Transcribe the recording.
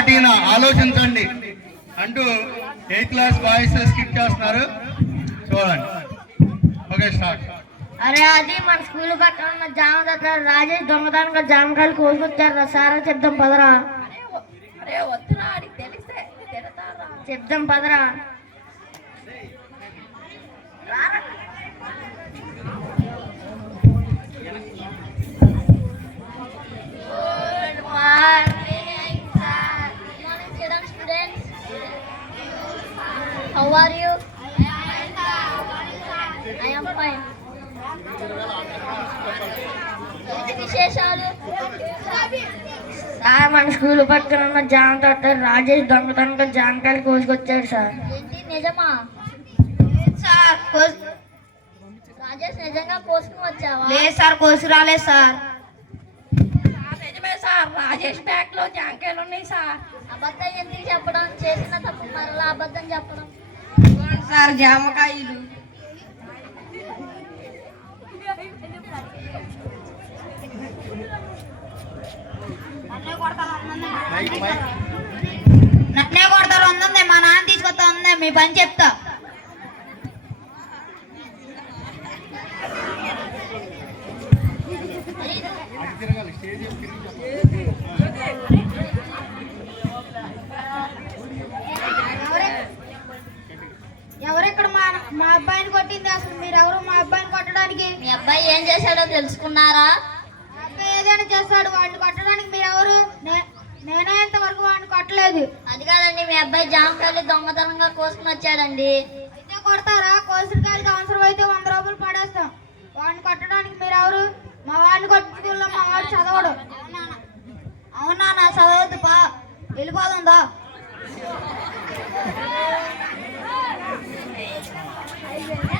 వాటిన ఆలోచించండి అంటూ 8th class boys skit చేస్తున్నారు, చూడండి. Okay, start. అరే అది మన స్కూల్ పక్కన ఉన్న జామ దగ్గర రాజేష్ దొంగతనంగా జామకాయలు కోసుకొచ్చారు. సారా చెప్దాం పదరా. చెప్దాం పదరా. How are you? I am fine. విశేషాలు సార్, మన స్కూల్ పక్కన ఉన్న జామ తోట రాజేష్ దొంగతనంగా జామకాయలు కోసుకొచ్చాడు సార్. ఏంటి నిజమా సార్? రాజేష్ నిజంగా కోసుకుని వచ్చావా? లేదు సార్, కోసుకురాలేదు సార్. నిజమే సార్, రాజేష్ బ్యాగ్ లో జామకాయలు ఉన్నాయి సార్. అబద్ధం ఎందుకు చెప్పడం? చేసిన తప్పు మరలా అబద్ధం చెప్పడం సార్. జామకాయలు నన్నే కొడతారు. ఉందండి, మా నాన్న తీసుకొస్తా. ఉంది, మీ పని చెప్తా. ఎవరెక్కడ మా అబ్బాయిని కొట్టింది? అసలు మీరెవరు మా అబ్బాయిని కొట్టడానికి? మీ అబ్బాయి ఏం చేశాడో తెలుసుకున్నారా? అబ్బాయి ఏదైనా చేస్తాడు, వాడిని కొట్టడానికి మీరెవరు? నేనే ఇంతవరకు వాడిని కొట్టలేదు. అది కాదండి, మీ అబ్బాయి జామకాయలు దొంగతనంగా కోసుకుని వచ్చాడండి. అయితే కొడతారా? కోసినకాయలకి అవసరం అయితే 100 రూపాయలు పడేస్తాం. వాడిని కొట్టడానికి మీరెవరు? మా వాడిని కొట్టిన స్కూల్లో మా వాడు చదవడు. అవునా? నా చదవద్దు పా, వెళ్ళిపోతుందా? Yeah.